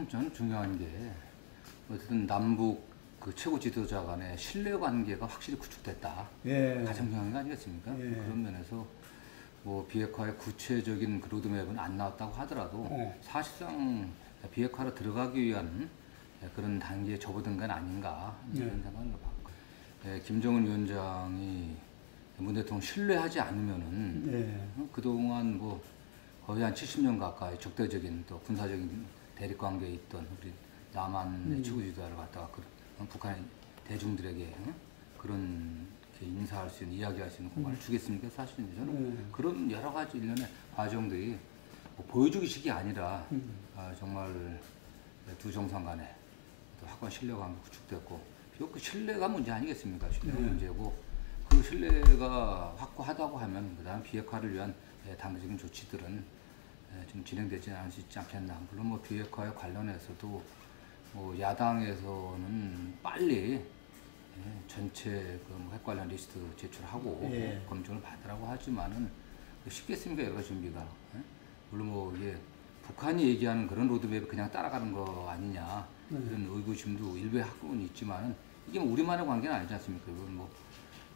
가장 저는 중요한 게 어쨌든 남북 그 최고 지도자 간의 신뢰관계가 확실히 구축됐다. 예. 가장 중요한 게 아니겠습니까? 예. 그런 면에서 뭐 비핵화의 구체적인 그 로드맵은 안 나왔다고 하더라도 사실상 비핵화로 들어가기 위한 그런 단계에 접어든 건 아닌가 이런 생각을 받고, 김정은 위원장이 문 대통령 신뢰하지 않으면은 그동안 뭐 거의 한 70년 가까이 적대적인 또 군사적인 대립 관계에 있던 우리 남한의 최고 지도자를 갖다가 북한 대중들에게 그런 인사할 수 있는, 이야기할 수 있는 공간을 주겠습니까? 사실은 저는 그런 여러 가지 일련의 과정들이 뭐 보여주기식이 아니라 정말 두 정상 간에 또 확고한 신뢰관계 구축됐고, 비록 그 신뢰가 문제 아니겠습니까? 신뢰가 문제고, 그 신뢰가 확고하다고 하면 그다음 비핵화를 위한 단계적인 조치들은 좀 진행되지 않을 수 있지 않겠나. 물론 뭐 비핵화에 관련해서도 뭐 야당에서는 빨리 전체 그 핵 관련 리스트 제출하고 검증을 받으라고 하지만은 쉽겠습니까? 여러 가지 준비가. 물론 뭐 이게 북한이 얘기하는 그런 로드맵을 그냥 따라가는 거 아니냐 그런 의구심도 일부에 하고는 있지만은 이게 뭐 우리만의 관계는 아니지 않습니까? 이건 뭐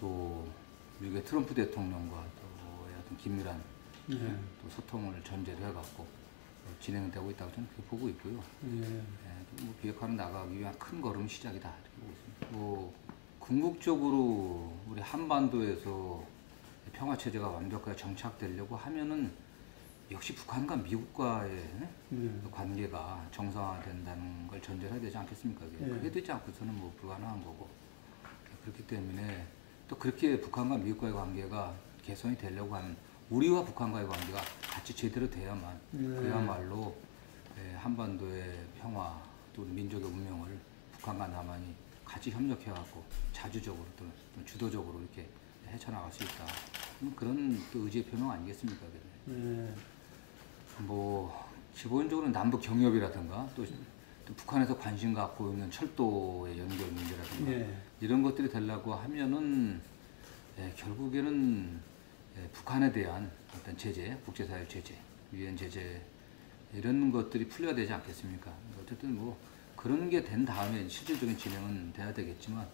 또 미국의 트럼프 대통령과 또 어떤 긴밀한 또 소통을 전제로 해갖고 진행되고 있다고 저는 그렇게 보고 있고요. 뭐 비핵화로 나가기 위한 큰 걸음 시작이다 이렇게 보고 있습니다. 뭐 궁극적으로 우리 한반도에서 평화 체제가 완벽하게 정착되려고 하면은 역시 북한과 미국과의 관계가 정상화된다는 걸 전제로 해야 되지 않겠습니까? 그게 되지 않고서는 뭐 불가능한 거고, 그렇기 때문에 또 그렇게 북한과 미국과의 관계가 개선이 되려고 하면 우리와 북한과의 관계가 같이 제대로 돼야만 그야말로 한반도의 평화 또 민족의 운명을 북한과 남한이 같이 협력해갖고 자주적으로 또 주도적으로 이렇게 헤쳐나갈 수 있다. 그런 또 의지의 표명 아니겠습니까? 뭐 기본적으로 남북 경협이라든가 또 북한에서 관심 갖고 있는 철도의 연결 문제라든가 이런 것들이 되려고 하면은 결국에는 북한에 대한 어떤 제재, 국제사회 제재, 유엔 제재 이런 것들이 풀려야 되지 않겠습니까? 어쨌든 뭐 그런 게 된 다음에 실질적인 진행은 돼야 되겠지만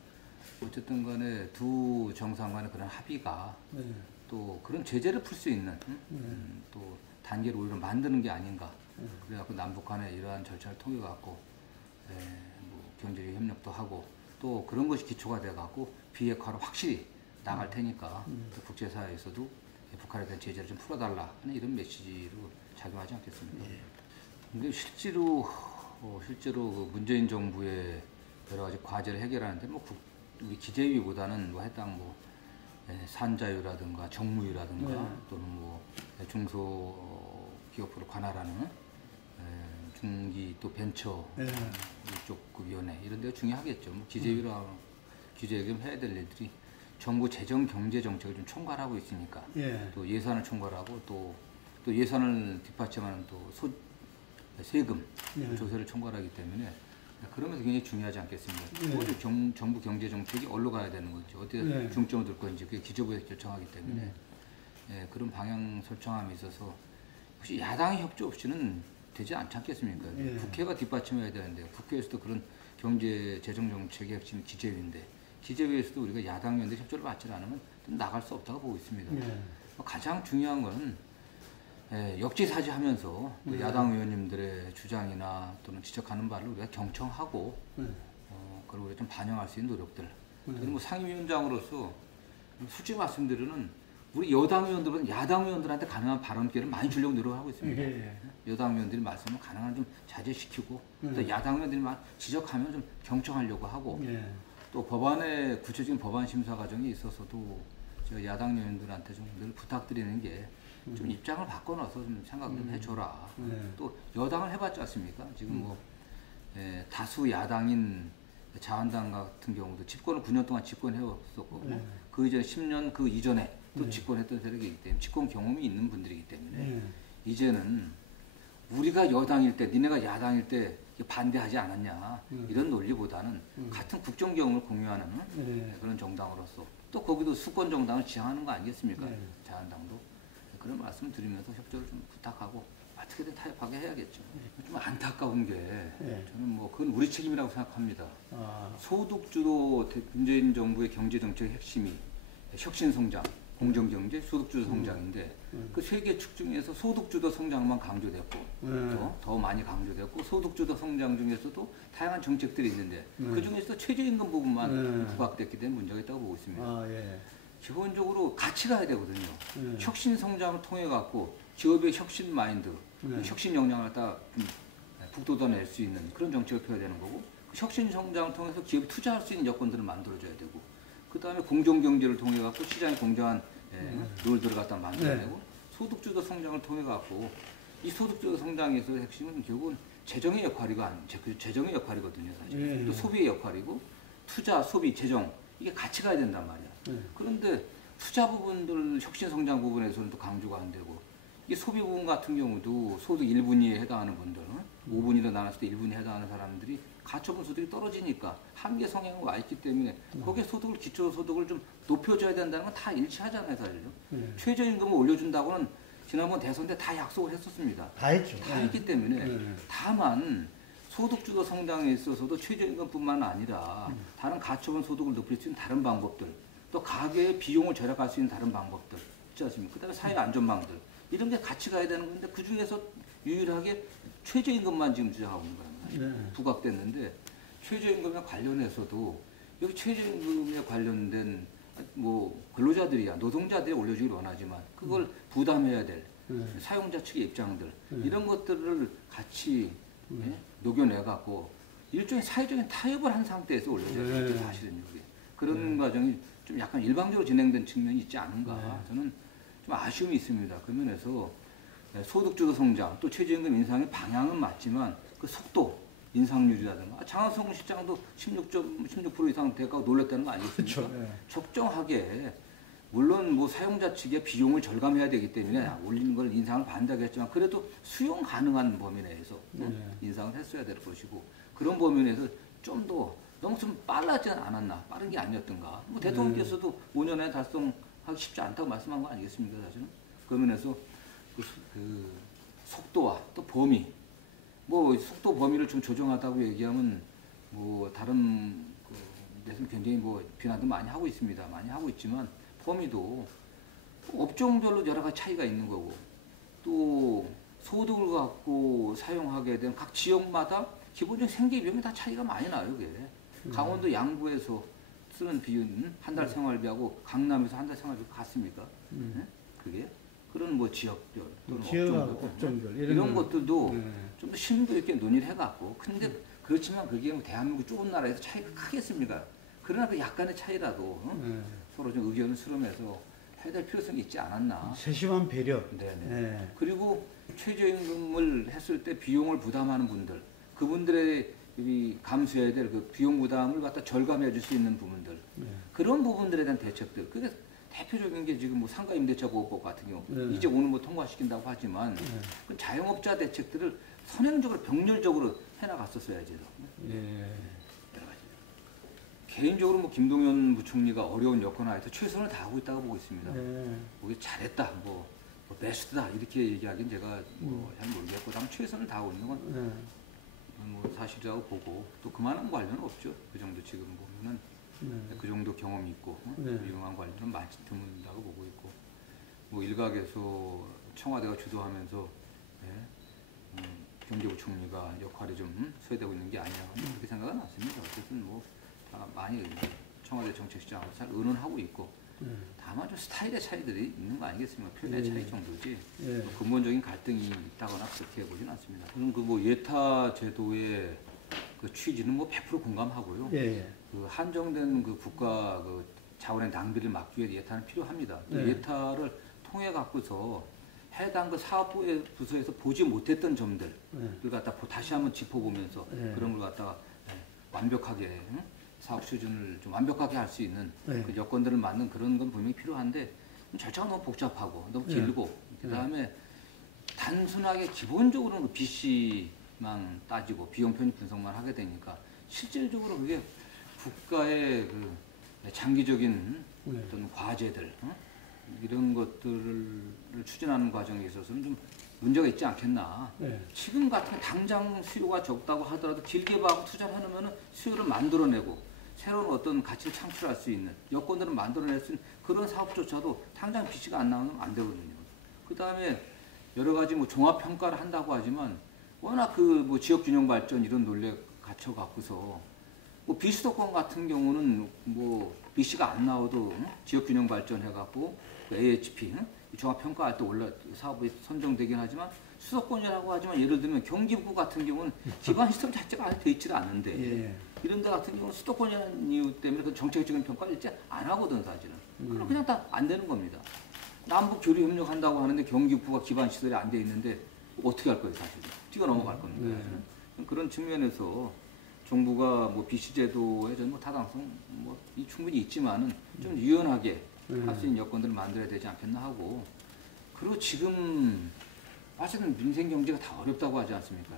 어쨌든 간에 두 정상 간의 그런 합의가 또 그런 제재를 풀 수 있는 또 단계를 오히려 만드는 게 아닌가. 그래갖고 남북 간에 이러한 절차를 통해 갖고 뭐 경제적 협력도 하고 또 그런 것이 기초가 돼 갖고 비핵화로 확실히 나갈 테니까 국제사회에서도 북한에 대한 제재를 좀 풀어달라 하는 이런 메시지로 작용하지 않겠습니까? 근데 실제로 그 문재인 정부의 여러 가지 과제를 해결하는데 뭐 우리 기재위보다는 뭐 해당 뭐 산자유라든가 정무위라든가 또는 뭐 중소기업부를 관할하는 중기 또 벤처 이쪽 그 위원회 이런 데가 중요하겠죠. 뭐 기재위랑 규제를 해야 될 일들이 정부 재정 경제 정책을 좀 총괄하고 있으니까 또 예산을 총괄하고 또 예산을 뒷받침하는 또 세금 조세를 총괄하기 때문에 그러면서 굉장히 중요하지 않겠습니까? 정부 경제 정책이 어디로 가야 되는 건지 어디에 중점을 둘 건지 그게 기재부에서 결정하기 때문에 그런 방향 설정함에 있어서 혹시 야당의 협조 없이는 되지 않지 않겠습니까? 국회가 뒷받침해야 되는데 국회에서도 그런 경제 재정 정책의 핵심 기재위인데 기재위에서도 우리가 야당 의원들이 협조를 받지 않으면 나갈 수 없다고 보고 있습니다. 가장 중요한 것은 역지사지하면서 야당 의원님들의 주장이나 또는 지적하는 바를 우리가 경청하고 그걸 우리가 좀 반영할 수 있는 노력들. 그리고 뭐 상임위원장으로서 솔직히 말씀드리면 우리 여당 의원들은 야당 의원들한테 가능한 발언 기회를 많이 주려고 노력하고 있습니다. 여당 의원들이 말씀을 가능한 좀 자제시키고 또 야당 의원들이 지적하면 좀 경청하려고 하고 또 법안의 구체적인 법안 심사 과정에 있어서도 제가 야당 의원들한테 좀 늘 부탁드리는 게 좀 입장을 바꿔놔서 좀 생각 좀 해줘라. 또 여당을 해봤지 않습니까? 지금 뭐 다수 야당인 자한당 같은 경우도 집권을 9년 동안 집권해왔었고 그 이전 10년 그 이전에 또 집권했던 세력이기 때문에 집권 경험이 있는 분들이기 때문에 이제는 우리가 여당일 때 니네가 야당일 때 반대하지 않았냐 이런 논리보다는 같은 국정 경험을 공유하는 그런 정당으로서 또 거기도 수권 정당을 지향하는 거 아니겠습니까? 자한당도 그런 말씀 드리면서 협조를 좀 부탁하고 어떻게든 타협하게 해야겠죠. 좀 안타까운 게 저는 뭐 그건 우리 책임이라고 생각합니다. 소득주도 문재인 정부의 경제정책의 핵심이 혁신성장, 공정경제, 소득주도 성장인데 그 세 개 축 중에서 소득주도 성장만 강조됐고 더 많이 강조됐고 소득주도 성장 중에서도 다양한 정책들이 있는데 그 중에서도 최저임금 부분만 부각됐기 때문에 문제가 있다고 보고 있습니다. 기본적으로 같이 가야 되거든요. 혁신성장을 통해 갖고 기업의 혁신 마인드, 혁신 역량을 갖다 북돋아낼 수 있는 그런 정책을 펴야 되는 거고 그 혁신 성장을 통해서 기업이 투자할 수 있는 여건들을 만들어줘야 되고 그 다음에 공정경제를 통해 갖고 시장에 공정한 룰들을 갖다 만들어야 되고 소득주도 성장을 통해 갖고 이 소득주도 성장에서 핵심은 결국은 재정의 재정의 역할이거든요. 사실 또 소비의 역할이고 투자, 소비, 재정 이게 같이 가야 된단 말이야. 그런데 투자 부분들 혁신 성장 부분에서는 또 강조가 안 되고 이 소비 부분 같은 경우도 소득 1분위에 해당하는 분들 5분위로 나눴을 때 1분위에 해당하는 사람들이 가처분 소득이 떨어지니까 한계 성향이 와 있기 때문에 거기에 소득을 기초소득을 좀 높여줘야 된다는 건 다 일치하잖아요. 사실요. 최저임금을 올려준다고는 지난번 대선 때 다 약속을 했었습니다. 다 했죠. 다 했기 때문에 다만 소득주도 성장에 있어서도 최저임금뿐만 아니라 다른 가처분 소득을 높일 수 있는 다른 방법들 또 가계의 비용을 절약할 수 있는 다른 방법들 있지 않습니까? 그 다음에 사회 안전망들 이런 게 같이 가야 되는 건데 그 중에서 유일하게 최저임금만 지금 주장하고 있는 거예요. 부각됐는데 최저임금에 관련해서도 여기 최저임금에 관련된 뭐 근로자들이야 노동자들이 올려주길 원하지만 그걸 부담해야 될 사용자 측의 입장들 이런 것들을 같이 녹여내 갖고 일종의 사회적인 타협을 한 상태에서 올려줘야 되는 사실은 여기 그런 과정이 좀 약간 일방적으로 진행된 측면이 있지 않은가 저는 좀 아쉬움이 있습니다. 그 면에서 소득주도 성장 또 최저임금 인상의 방향은 맞지만 그 속도 인상률이라든가 장하성 실장도 16% 이상 대가가 놀랐다는 거 아니겠습니까? 그렇죠. 적정하게 물론 뭐 사용자 측의 비용을 절감해야 되기 때문에 올리는 걸 인상을 반대하겠지만 그래도 수용 가능한 범위 내에서 인상을 했어야 될 것이고 그런 범위 내에서 좀 더 너무 좀 빨라지는 않았나 빠른 게 아니었던가 뭐 대통령께서도 5년에 달성하기 쉽지 않다고 말씀한 거 아니겠습니까 사실은 그 면에서 그 속도와 또 범위 뭐 속도 범위를 좀 조정하다고 얘기하면 뭐 다른 데서는 굉장히 뭐 비난도 많이 하고 있습니다. 많이 하고 있지만 범위도 업종별로 여러 가지 차이가 있는 거고 또 소득을 갖고 사용하게 된 각 지역마다 기본적인 생계 비용이 다 차이가 많이 나요. 그게 강원도 양구에서 쓰는 비용은 한 달 생활비하고 강남에서 한 달 생활비가 같습니까? 그게 그런 뭐 지역별 또는 업종별 이런 것들도 좀 더 심도 있게 논의를 해갖고 근데 그렇지만 그게 뭐 대한민국 좁은 나라에서 차이가 크겠습니까? 그러나 그 약간의 차이라도 서로 좀 의견을 수렴해서 해야 될 필요성이 있지 않았나. 세심한 배려. 네네. 그리고 최저임금을 했을 때 비용을 부담하는 분들 그분들의 감수해야 될 그 비용 부담을 갖다 절감해 줄 수 있는 부분들 그런 부분들에 대한 대책들 그게 대표적인 게 지금 뭐 상가임대차 보호법 같은 경우 이제 오늘 뭐 통과시킨다고 하지만 그 자영업자 대책들을 선행적으로 병렬적으로 해나갔었어야지. 여러 가지. 개인적으로 뭐 김동연 부총리가 어려운 여건 하에서 최선을 다하고 있다고 보고 있습니다. 뭐 잘했다, 뭐 베스트다 이렇게 얘기하기는 제가 뭐 잘 모르겠고 다만 최선을 다하고 있는 건 뭐 사실이라고 보고 또 그만한 관련은 없죠. 그 정도 지금 보면은 그 정도 경험이 있고 유용한 관련은 많지 드문다고 보고 있고 뭐 일각에서 청와대가 주도하면서 경제부총리가 역할이 좀 소외되고 있는 게 아니냐 그렇게 생각은 않습니다. 어쨌든 뭐 다 많이 청와대 정책시장으로 잘 의논하고 있고 다만 좀 스타일의 차이들이 있는 거 아니겠습니까? 표현의 차이 정도지 근본적인 갈등이 있다거나 그렇게 보지는 않습니다. 저는 그 뭐 예타 제도의 그 취지는 뭐 100% 공감하고요. 그 한정된 그 국가 그 자원의 낭비를 막기 위해 예타는 필요합니다. 예타를 통해 갖고서 해당 그 사업부에서 보지 못했던 점들을 갖다 다시 한번 짚어보면서 그런 걸 갖다가 완벽하게 사업 수준을 좀 완벽하게 할 수 있는 그 여건들을 맞는 그런 건 분명히 필요한데 절차가 너무 복잡하고 너무 길고 그 다음에 단순하게 기본적으로는 BC만 따지고 비용 편입 분석만 하게 되니까 실질적으로 그게 국가의 그 장기적인 어떤 과제들 이런 것들을 추진하는 과정에 있어서는 좀 문제가 있지 않겠나. 네. 지금 같은 당장 수요가 적다고 하더라도 길게 봐고 투자를 해놓으면 수요를 만들어내고 새로운 어떤 가치를 창출할 수 있는 여건들을 만들어낼 수 있는 그런 사업조차도 당장 비치가 안 나오면 안 되거든요. 그 다음에 여러 가지 뭐 종합평가를 한다고 하지만 워낙 그 뭐 지역균형 발전 이런 논리에 갇혀 갖고서 뭐 비수도권 같은 경우는 뭐 BC가 안 나와도 지역균형 발전 해갖고 AHP 종합평가할 때 사업이 선정되긴 하지만 수도권이라고 하지만 예를 들면 경기북부 같은 경우는 기반 시스템 자체가 아예 돼 있지가 않은데 예. 이런 데 같은 경우는 수도권이라는 이유 때문에 그 정책적인 평가를 일제 안 하거든 사실은. 그럼 그냥 다 안 되는 겁니다. 남북 교류 협력한다고 하는데 경기북부가 기반 시설이 안 돼 있는데 어떻게 할 거예요 사실은. 뛰어넘어갈 겁니다. 사실은. 그런 측면에서 정부가 뭐 BC 제도의 뭐 타당성 뭐 충분히 있지만은 좀 유연하게 할 수 있는 여건들을 만들어야 되지 않겠나 하고 그리고 지금 사실은 민생 경제가 다 어렵다고 하지 않습니까?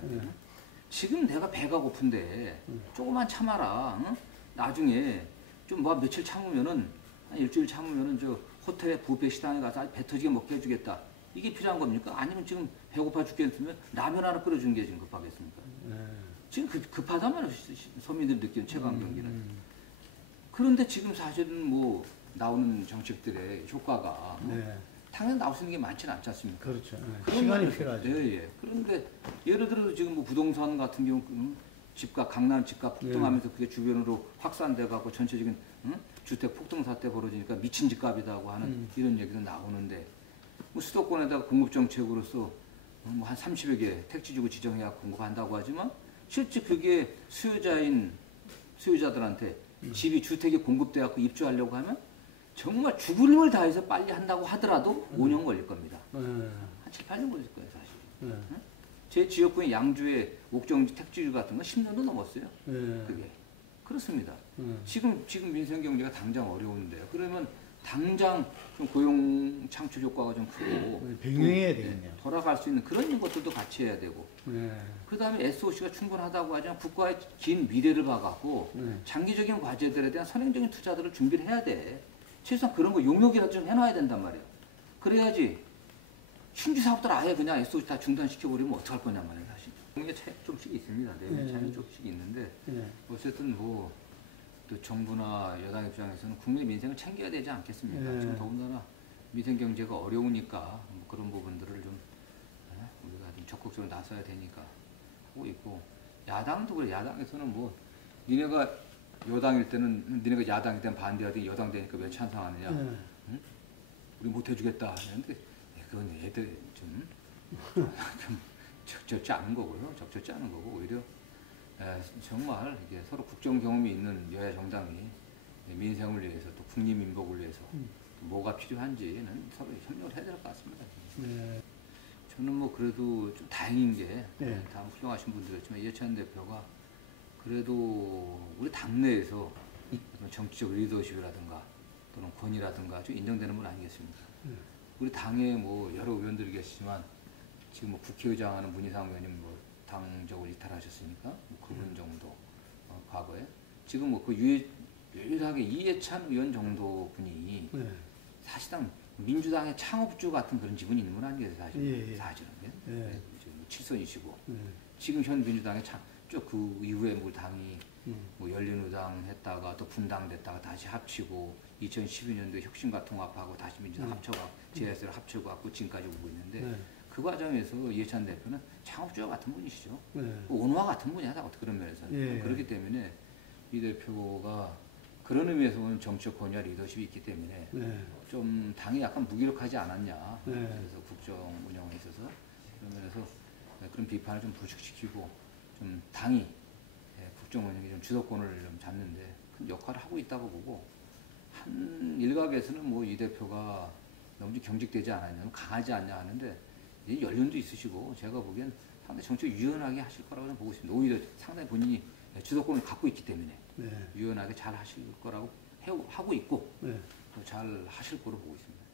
지금 내가 배가 고픈데 조금만 참아라. 응? 나중에 좀 뭐 며칠 참으면은 한 일주일 참으면은 저 호텔에 뷔페 식당에 가서 아주 배 터지게 먹게 해주겠다. 이게 필요한 겁니까? 아니면 지금 배고파 죽겠으면 라면 하나 끓여주는 게 지금 급하겠습니까? 지금 급하다면 서민들이 느끼는 최강 경기는. 그런데 지금 사실은 뭐 나오는 정책들의 효과가 당연히 나올 수 있는 게 많지는 않지 않습니까? 그렇죠. 시간이 필요하죠. 예. 그런데 예를 들어서 지금 뭐 부동산 같은 경우 집값 강남 집값 폭등하면서 그게 주변으로 확산돼 갖고 전체적인 주택 폭등 사태 벌어지니까 미친 집값이라고 하는 이런 얘기도 나오는데 뭐 수도권에다가 공급 정책으로서 뭐 한 30여 개 택지지구 지정해야 공급한다고 하지만 실제 그게 수요자들한테 집이 주택이 공급돼 갖고 입주하려고 하면 정말 죽을 힘을 다해서 빨리 한다고 하더라도 5년 걸릴 겁니다. 한 7, 8년 걸릴 거예요, 사실. 제 지역구의 양주의 옥정지 택지주 같은 건 10년도 넘었어요. 그게. 그렇습니다. 지금 민생 경제가 당장 어려운데요. 그러면 당장 좀 고용 창출 효과가 좀 크고 병행해야 되겠네요. 돌아갈 수 있는 그런 것들도 같이 해야 되고 그 다음에 SOC가 충분하다고 하지만 국가의 긴 미래를 봐갖고 장기적인 과제들에 대한 선행적인 투자들을 준비를 해야 돼. 최소한 그런 거 용역이라도 좀 해놔야 된단 말이에요. 그래야지 신규 사업들 아예 그냥 SOC 다 중단시켜버리면 어떡할 거냔 말이에요. 사실. 공의 차이 조금씩 있습니다. 내면 차이 조금씩 있는데 어쨌든 뭐 또 정부나 여당 입장에서는 국민 민생을 챙겨야 되지 않겠습니까? 지금 더군다나 민생 경제가 어려우니까 뭐 그런 부분들을 좀 우리가 좀 적극적으로 나서야 되니까 하고 있고 야당도 그래. 야당에서는 뭐 니네가 여당일 때는 니네가 야당일 때는 반대하더니 여당 되니까 왜 찬성하느냐? 응? 우리 못 해주겠다 하는데 그건 애들 좀 적절치 않은 거고요. 적절치 않은 거고 오히려 정말 이게 서로 국정 경험이 있는 여야 정당이 민생을 위해서 또 국민민복을 위해서 또 뭐가 필요한지는 서로 협력을 해야 될 것 같습니다. 저는 뭐 그래도 좀 다행인 게 다 훌륭하신 분들이었지만 이해찬 대표가 그래도 우리 당내에서 정치적 리더십이라든가 또는 권위라든가 좀 인정되는 분 아니겠습니까? 우리 당에 뭐 여러 의원들이 계시지만 지금 뭐 국회의장 하는 문희상 의원님 뭐 당적으로 이탈하셨으니까 뭐 그분 정도 과거에 지금 뭐 그 유일하게 이해찬 의원 정도 분이 사실상 민주당의 창업주 같은 그런 지분이 있는 분 아니겠어요 사실은. 사실은 지금 칠선이시고 지금 현 민주당의 그 이후에 뭐 당이 뭐 열린우당 했다가 또 분당됐다가 다시 합치고 2012년도에 혁신과 통합하고 다시 민주당 합쳐가 JS를 합치고 갖고 지금까지 오고 있는데 그 과정에서 이해찬 대표는 창업주와 같은 분이시죠. 온화 같은 분이야 그런 면에서는. 그렇기 때문에 이 대표가 그런 의미에서 보면 정치적 권위와 리더십이 있기 때문에 좀 당이 약간 무기력하지 않았냐. 그래서 국정 운영에 있어서 그런 면에서 그런 비판을 좀 부식시키고 좀 당이 국정 운영에 좀 주도권을 좀 잡는데 큰 역할을 하고 있다고 보고 한 일각에서는 뭐 이 대표가 너무 좀 경직되지 않았냐, 강하지 않냐 하는데 연륜도 있으시고 제가 보기엔 상당히 정치적 유연하게 하실 거라고 저는 보고 있습니다. 오히려 상당히 본인이 주도권을 갖고 있기 때문에 유연하게 잘 하실 거라고 하고 있고 또 잘 하실 거로 보고 있습니다.